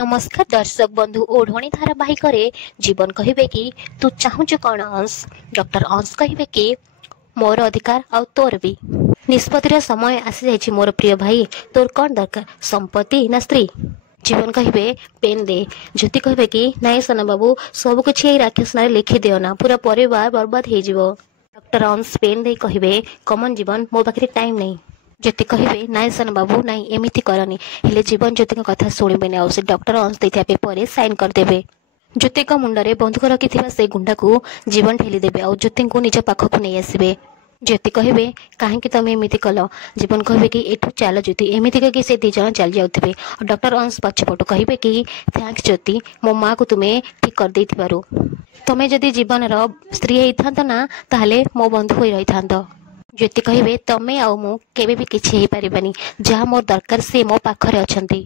नमस्कार दर्शक बंधु ओढ़णी धारावाहिक जीवन कहे कि तू चाहूचु कौन अंश डॉक्टर अंश कहे कि मोर अधिकार आ तोर भी निष्पत्तिर समय आसी जाइए मोर प्रिय भाई तोर कौन दरकार संपत्ति ना स्त्री जीवन कहे पेन दे ज्योति कहे कि नाई सोना बाबू सब कुछ राक्षस ना लिखि दियो ना पूरा परिवार बर्बाद हो डॉक्टर अंश पेन दे कहे कमन जीवन मो पाखे टाइम नहीं ज्योति कहे नाई सन बाबू नाई एमती करनी हेले जीवन ज्योति कथा शुणबेनि आ डॉक्टर अंश देता पेपर साइन करदे ज्योति मुंडे बंधुक रखि से गुंडा को जीवन ठेलीदेवे आ ज्योति को निज पाखक नहीं आसबे ज्योति कहे कहीं तुम एमती कल जीवन कहे कि एठू चल ज्योति एमती कह से दी जन चली जाऊे डॉक्टर अंश पछपटू कहे कि थैंक्स ज्योति मो माँ को तुम्हें ठीक कर दे तुम्हें जदि जीवन स्त्री होता ना ताहले मो बंधु हो रही था ज्योति कहे तमें आउ मु केबे भी किछि हेई परिबानी जहाँ मोर दरकार से मो पाखरे अछंती।